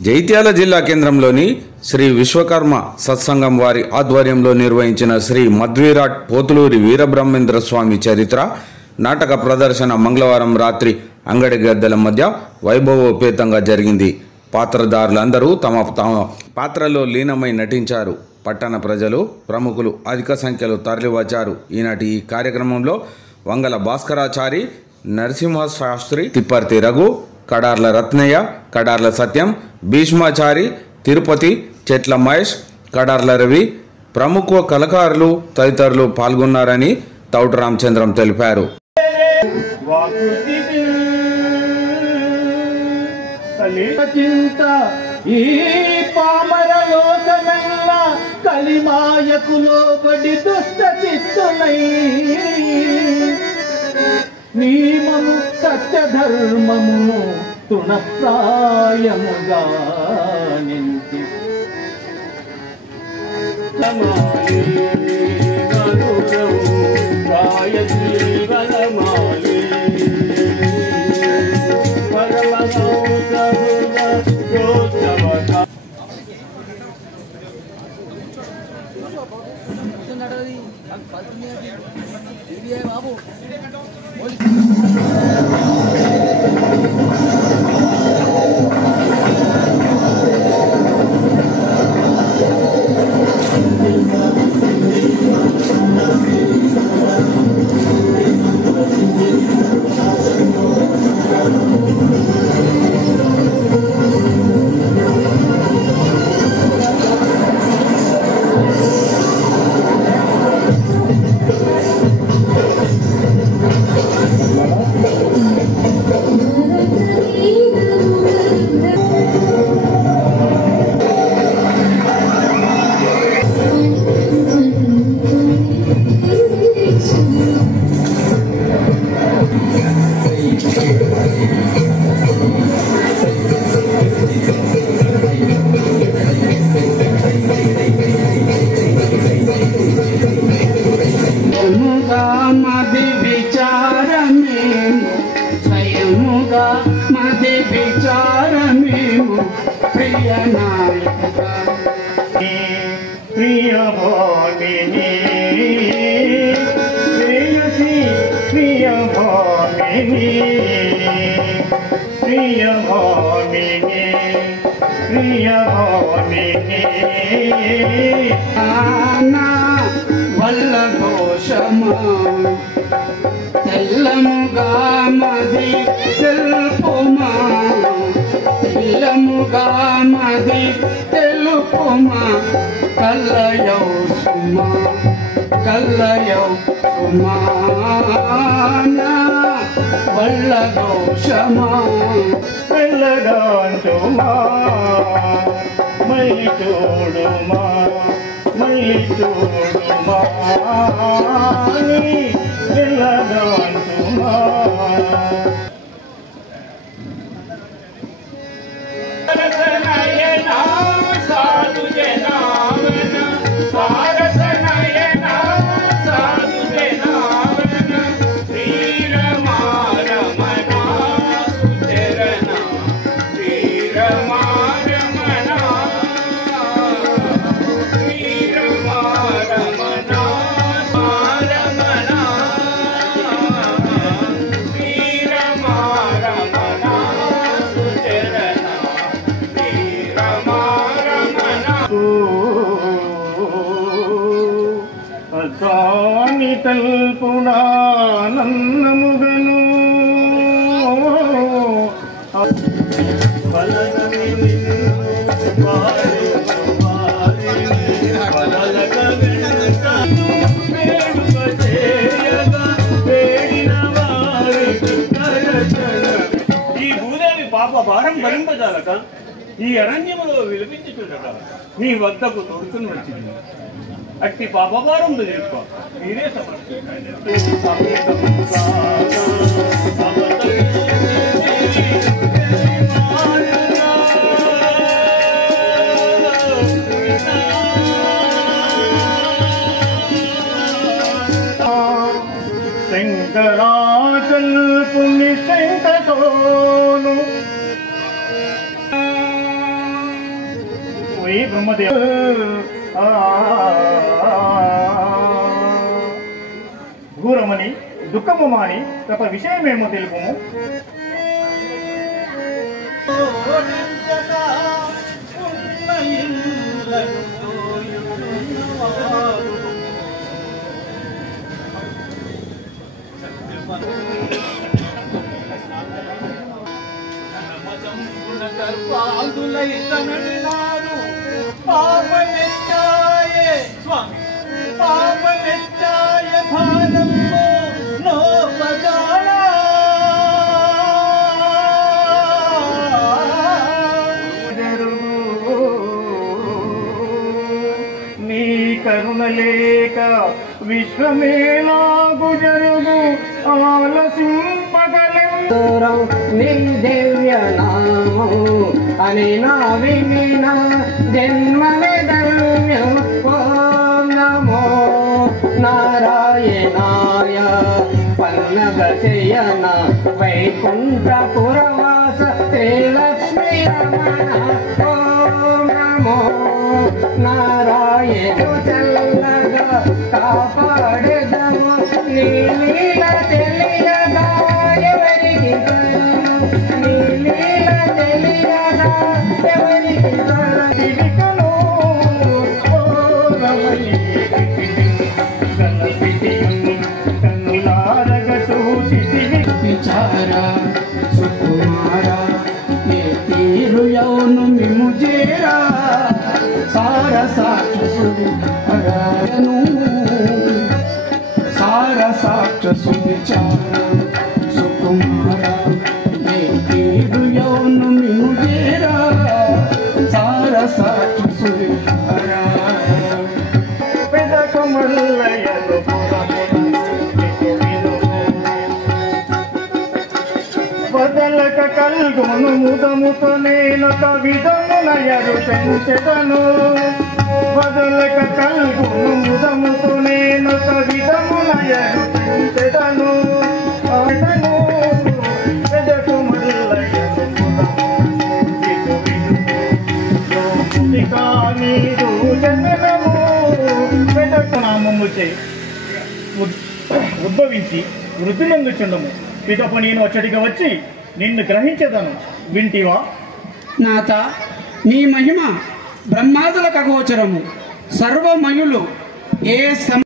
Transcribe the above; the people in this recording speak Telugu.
జైత్యాల జిల్లా కేంద్రంలోని శ్రీ విశ్వకర్మ సత్సంగం వారి ఆధ్వర్యంలో నిర్వహించిన శ్రీ మధ్విరాట్ పోతులూరి వీరబ్రహ్మేంద్ర స్వామి చరిత్ర నాటక ప్రదర్శన మంగళవారం రాత్రి అంగడి గద్దెల మధ్య వైభవోపేతంగా జరిగింది. పాత్రధారులందరూ తమ పాత్రలో లీనమై నటించారు. పట్టణ ప్రజలు, ప్రముఖులు అధిక సంఖ్యలో తరలివచ్చారు. ఈనాటి ఈ కార్యక్రమంలో వంగల భాస్కరాచారి, నరసింహశాస్త్రి, తిప్పర్తి రఘు, కడార్ల రత్నయ్య, కడార్ల సత్యం, భీష్మాచారి, తిరుపతి, చెట్ల మహేష్, కడార్ల రవి, ప్రముఖ కళాకారులు తదితరులు పాల్గొన్నారని తౌట రామచంద్రం తెలిపారు. నియమము సత్యధర్మమును తృణప్రాయముగా నింది బాబు వల్ల ఘోషమా తెల్లముగా మది తెలుపుమా, తెల్లముగా మది తెలుపుమా, కల్లయౌ సుమా కల్లయౌ సుమానా వల్ల ఘోషమా వెళ్ళగాంటుమా మళ్ళీ చూడుమా మళ్ళీ చూడుమా వెళ్ళగాంటుమా సాధు జనావన సారసనయన సాధు జనావన శ్రీరమారమణ సుచరణ శ్రీరమారమణ శ్రీరమారమణ మారమణ శ్రీరమారమణ సుచరణ అసాని తల్పునా నన్నముగను ఈ భూదేవి పాప భారం భరింపజాలక ఈ అరణ్యములో విలపించుచుండట మీ వద్దకు తోడుకుని వచ్చింది. అట్టి పాపభారం తీర్చుకో మీరే శంకరాకల్పుని శంకతోను పోయి బ్రహ్మదేవ ఘోరమని దుఃఖము మాని గత విషయమేమో తెలుపుము. నీ కరుణలేక విశ్వమేలాగు జరుగు ఆలసింపగలెం నీ దివ్య నామము అని నా వినిన జన్మమే ధన్యం. ఓం నమో నారాయణాయ పన్నగ శయన వైకుంఠపురవాస శ్రీలక్ష్మీ రమణ. ఓం నమో నారాయణ చల్లగా కాపాడెదము నీ లీల తెలియగా ఎవరికి నీ లీల తెలియగా ఎవరికి దివికను ఓ రమణి కన్నులారగ చూచితివి విచార సుకుమార ఏ తీరు యౌను మిము చేరా సార సాక్షసుడు అరాయను సార సాక్షసుడు విచార సుకుమార ఏ తీరు యౌను మిము చేరా సార సాక్షసుడు అరాయ పెదకు మల్లయ్యను బదలక కల్గొను ముదముతో నేను కవిదమున ఎరుచెంచెదను. బదలక కల్గొను ముదముతో నేను కవిదమున ఎరుచెంచెదను. ఆటను పెదకు మల్లయ్యను నీదు జననము పెదకు నామముచే ఉద్భవించి వృద్ధులందుచుండము. పిదప నేను అచ్చటిగా వచ్చి నిన్ను గ్రహించేదను. వింటివా? నాథ, నీ మహిమ బ్రహ్మాదులకు అగోచరము. సర్వమయులు ఏ